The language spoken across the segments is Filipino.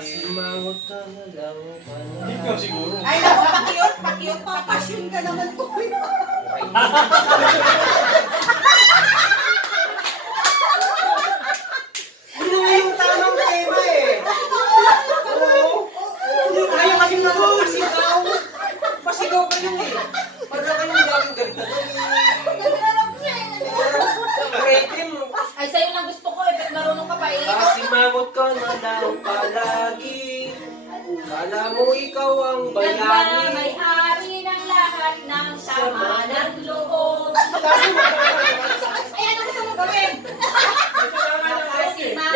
Simangot ka na lang pala. Ikaw siguro. Ay, naku, pakiyot, papasyon ka naman po. Yun nga yung tamang tema eh. Oo. Ayaw kasi naman pasigaw. Pasigaw ka lang eh. Para kayong laging galit na doon. Ay, sa'yo lang gusto ko eh. Ba't marunong ka pa eh? Simangot ka na lang palagi. Kala mo ikaw ang bayani. May-ari ng lahat ng sama ng loob. Ay, ano gusto mong gawin?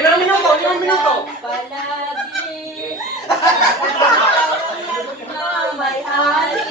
Limang minuto. Palagi. May-ari.